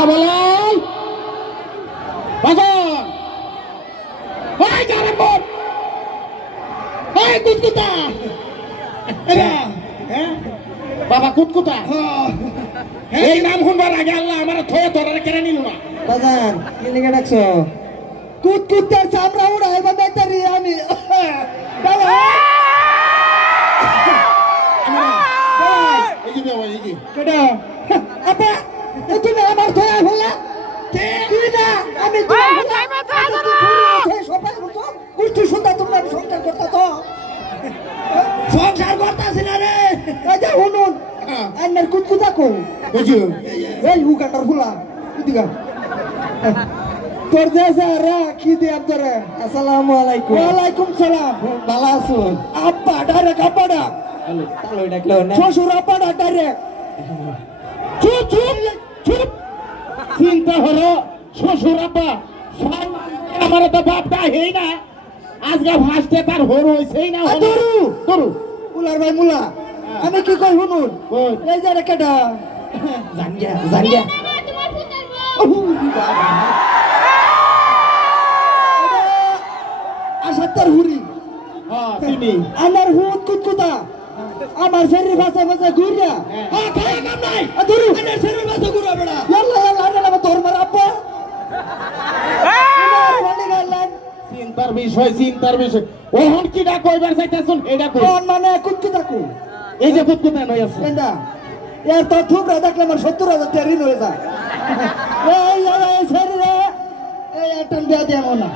বাবলাল বাজার ওই গারাবট ওই কুতকুতা এরা হ্যাঁ বাবা কুতকুতা এই নাম শুনবার আগে আল্লাহ আমার থয়ে তোরা কেড়ে নিল না বাজার কি লিখে ডাকছো কুতকুতার চামড়া উড়াই বা ব্যাটারি আমি বাবা এই যে বাবা এই যে কেডা আপা তুমি আমার ধরা হলা কি না আমি সবাই বলছো কুষ্টি সুন্দর তোমরা সংসার করতেছ সংসার করতেছি না রে এই যে শুনুন আন্নার কুতকুতা কই বুঝু এই উগান্ডার ফুলা এদিকে তোর দেশে রে কি দিয়ে তোরে আসসালামু আলাইকুম ওয়ালাইকুম সালাম ভালো আছুন আব্বা ডাইরেক্ট আব্বা ডাক তাহলে ডাকলো না শ্বশুর আব্বা ডাক ডাইরেক্ট চুপ চুপ চুপ চিন্তা হলো শ্বশুর আব্বা আমার তো বাপটা হেই না আজকে ভাসতে তার হর হইছেই না তরু তরু মুলার ভাই মুলা আমি কি কই শুনুন এই যে রে কেডা জাঙ্গিয়া জাঙ্গিয়া আসাত্তর হুরি হ্যাঁ চিনি আমার হুত কুতকুতা আমার শরীর ভাষা ভাষা ঘুরিয়া হ্যাঁ খায় কাম নাই ধরু আমার শরীর ভাষা ঘুরা বড়া ইয়াল্লা ইয়াল্লা আল্লাহ তোর মার আব্বা চিন্তার বিষয় ওহন কি ডাক কইবার চাইতাছুন এটা কই কোন মানে কুতকুতা কো এই যে কুতকুতা নই আছে কেন্দা এর তো থুবরা দেখলে আমার 70,000 টাকা ঋণ হয়ে যায় এই শরীরে এই আটন বিয়া দেবো না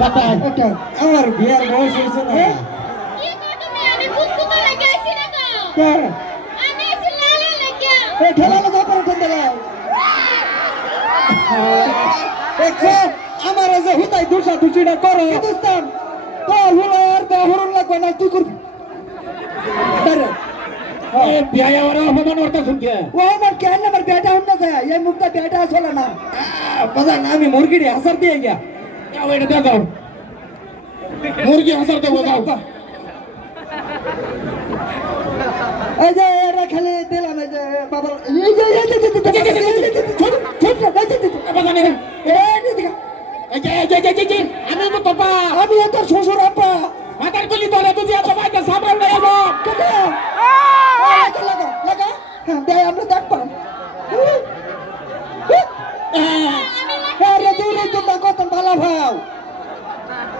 কথা এটা আমার বিয়ার বয়স হয়েছে না এই ঠেলা না করে ঠেলা দেখো আমার যে হুতাই দুসা দুসিটা করো বুঝতাম তোর হলো আর দেহরন লাগবে না তুই করবি আরে এ বিয়া ওরা অপমান করতাছুন কে ও আমার কেন আমার বেটা হন না যায় এই মুখটা বেটা চলে না বাজার না আমি মুরগিরে হাসার দিয়ে গিয়া যাও এটা দাও মুরগি হাসার দেবো যাও এই যে এরা খালি দিলাম এই যে বাবা এই যে আমি তো তোপা আমি তোর শ্বশুর আপা মাতার কলি তোরা তো দিয়া তোবা কে সামনে লই আবো লাগা লাগা দেয় আমরা দেখবাম আরে দূরে তো কত ভালো ভাও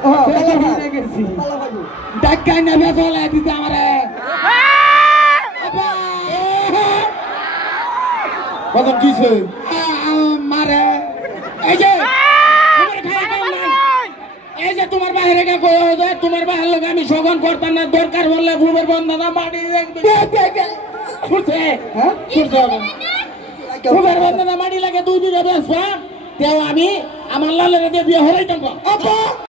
ভালো ভাই গেছি ভালো ভাই ডাক্কাই নেবে চলে দিতে আমারে কত কিছে মারে এই যে এই যে তোমার বাইরে কে কই যে তোমার বাইরে লোক আমি সগন করতাম না দরকার বললে ভূমের বন্ধনা মাটি ছুটছে হ্যাঁ ছুটছে ভূমের বন্ধনা মাটি লাগে 2 বিঘা বেশ তেও আমি আমার লালের দিয়ে বিয়ে হরাইতাম